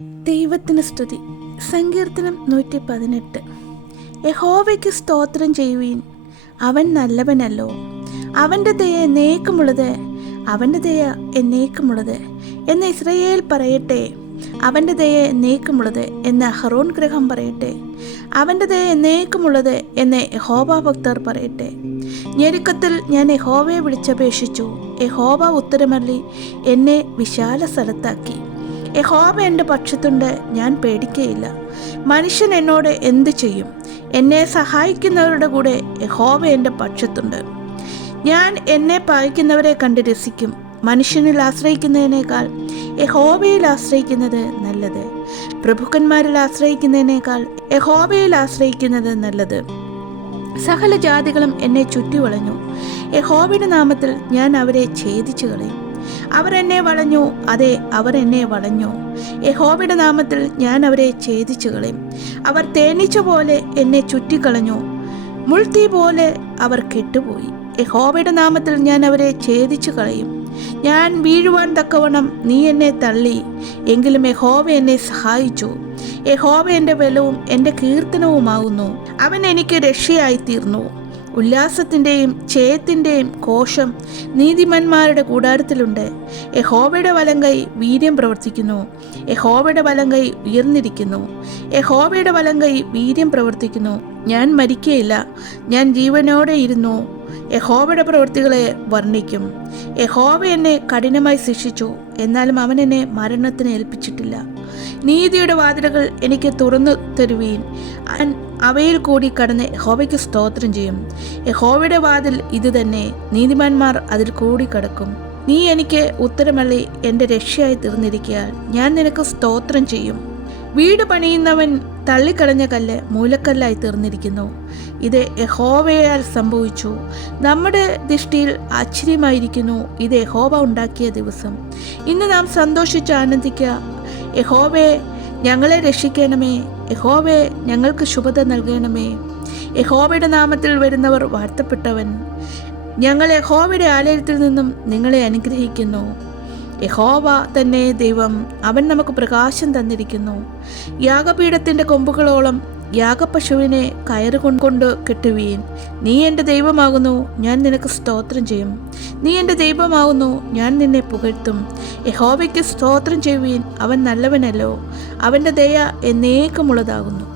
ദൈവത്തിന് സ്തുതി. സങ്കീർത്തനം 118. യഹോവയ്ക്ക് സ്തോത്രം ചെയ്യുവീൻ, അവൻ നല്ലവനല്ലോ. അവൻ്റെ ദയ എന്നേക്കുമുള്ളത്, അവൻ്റെ ദയ എന്നേക്കുമുള്ളത് എന്ന് ഇസ്രായേൽ പറയട്ടെ. അവൻ്റെ ദയ എന്നേക്കുമുള്ളത് എന്ന് അഹ്റോൻ ഗൃഹം പറയട്ടെ. അവൻ്റെ ദയ എന്നേക്കുമുള്ളത് എന്ന് യഹോവ ഭക്തർ പറയട്ടെ. ഞെരുക്കത്തിൽ ഞാൻ യഹോവയെ വിളിച്ചപേക്ഷിച്ചു. യഹോവ ഉത്തരമരുളി എന്നെ വിശാല സ്ഥലത്താക്കി. യഹോവ എൻ്റെ പക്ഷത്തുണ്ട്, ഞാൻ പേടിക്കയില്ല. മനുഷ്യൻ എന്നോട് എന്തു ചെയ്യും? എന്നെ സഹായിക്കുന്നവരുടെ കൂടെ യഹോവ എൻ്റെ പക്ഷത്തുണ്ട്. ഞാൻ എന്നെ പായിക്കുന്നവരെ കണ്ട് രസിക്കും. മനുഷ്യനിൽ ആശ്രയിക്കുന്നതിനേക്കാൾ യഹോവയിൽ ആശ്രയിക്കുന്നത് നല്ലത്. പ്രഭുക്കന്മാരിൽ ആശ്രയിക്കുന്നതിനേക്കാൾ യഹോവയിൽ ആശ്രയിക്കുന്നത് നല്ലത്. സകല ജാതികളും എന്നെ ചുറ്റിവളഞ്ഞു. യഹോവയുടെ നാമത്തിൽ ഞാൻ അവരെ ഛേദിച്ചു കളയും. അവർ എന്നെ വളഞ്ഞു, അതെ, അവർ എന്നെ വളഞ്ഞു. യഹോവയുടെ നാമത്തിൽ ഞാൻ അവരെ ഛേദിച്ചു കളയും. അവർ തേനീച്ച പോലെ എന്നെ ചുറ്റിക്കളഞ്ഞു, മുൾത്തീ പോലെ അവർ കെട്ടുപോയി. യഹോവയുടെ നാമത്തിൽ ഞാൻ അവരെ ഛേദിച്ചു കളയും. ഞാൻ വീഴുവാൻ തക്കവണ്ണം നീ എന്നെ തള്ളി, എങ്കിലും യഹോവ എന്നെ സഹായിച്ചു. യഹോവ എൻ്റെ ബലവും എൻ്റെ കീർത്തനവുമാകുന്നു. അവൻ എനിക്ക് രക്ഷയായിത്തീർന്നു. ഉല്ലാസത്തിൻ്റെയും ജയത്തിൻ്റെയും കോശം നീതിമാന്മാരുടെ കൂടാരത്തിലുണ്ട്. യഹോവയുടെ വലങ്കൈ വീര്യം പ്രവർത്തിക്കുന്നു. യഹോവയുടെ വലങ്കൈ ഉയർന്നിരിക്കുന്നു. യഹോവയുടെ വലങ്കൈ വീര്യം പ്രവർത്തിക്കുന്നു. ഞാൻ മരിക്കയില്ല, ഞാൻ ജീവനോടെ ഇരുന്നു യഹോവയുടെ പ്രവൃത്തികളെ വർണ്ണിക്കും. യഹോവ എന്നെ കഠിനമായി ശിക്ഷിച്ചു, എന്നാലും അവൻ എന്നെ മരണത്തിന് ഏൽപ്പിച്ചിട്ടില്ല. നീതിയുടെ വാതിലുകൾ എനിക്ക് തുറന്നു തരുവീൻ, ഞാൻ അവയിൽ കൂടി കടന്ന് യഹോവയ്ക്ക് സ്തോത്രം ചെയ്യും. യഹോവയുടെ വാതിൽ ഇത് തന്നെ, നീതിമാന്മാർ അതിൽ കൂടി കടക്കും. നീ എനിക്ക് ഉത്തരമള്ളി എൻ്റെ രക്ഷയായി തീർന്നിരിക്കയാൽ ഞാൻ നിനക്ക് സ്തോത്രം ചെയ്യും. വീട് പണിയുന്നവൻ തള്ളിക്കളഞ്ഞ കല്ല് മൂലക്കല്ലായി തീർന്നിരിക്കുന്നു. ഇത് യഹോവയാൽ സംഭവിച്ചു. നമ്മുടെ ദൃഷ്ടിയിൽ ആശ്ചര്യമായിരിക്കുന്നു. ഇത് യഹോവ ഉണ്ടാക്കിയ ദിവസം. ഇന്ന് നാം സന്തോഷിച്ച് ആനന്ദിക്കുക. യഹോവേ, ഞങ്ങളെ രക്ഷിക്കണമേ. യഹോവേ, ഞങ്ങൾക്ക് ശുഭത നൽകണമേ. യഹോവയുടെ നാമത്തിൽ വരുന്നവർ വാഴ്ത്തപ്പെട്ടവൻ. ഞങ്ങൾ യഹോവയുടെ ആലയത്തിൽ നിന്നും നിങ്ങളെ അനുഗ്രഹിക്കുന്നു. യഹോവ തന്നെ ദൈവം, അവൻ നമുക്ക് പ്രകാശം തന്നിരിക്കുന്നു. യാഗപീഠത്തിൻ്റെ കൊമ്പുകളോളം യാഗപശുവിനെ കയറുകൊണ്ട് കെട്ടുവീൻ. നീ എൻ്റെ ദൈവമാകുന്നു, ഞാൻ നിനക്ക് സ്തോത്രം ചെയ്യും. നീ എൻ്റെ ദൈവമാകുന്നു, ഞാൻ നിന്നെ പുകഴ്ത്തും. യഹോവയ്ക്ക് സ്തോത്രം ചെയ്യുവീൻ, അവൻ നല്ലവനല്ലോ. അവൻ്റെ ദയ എന്നേക്കുമുള്ളതാകുന്നു.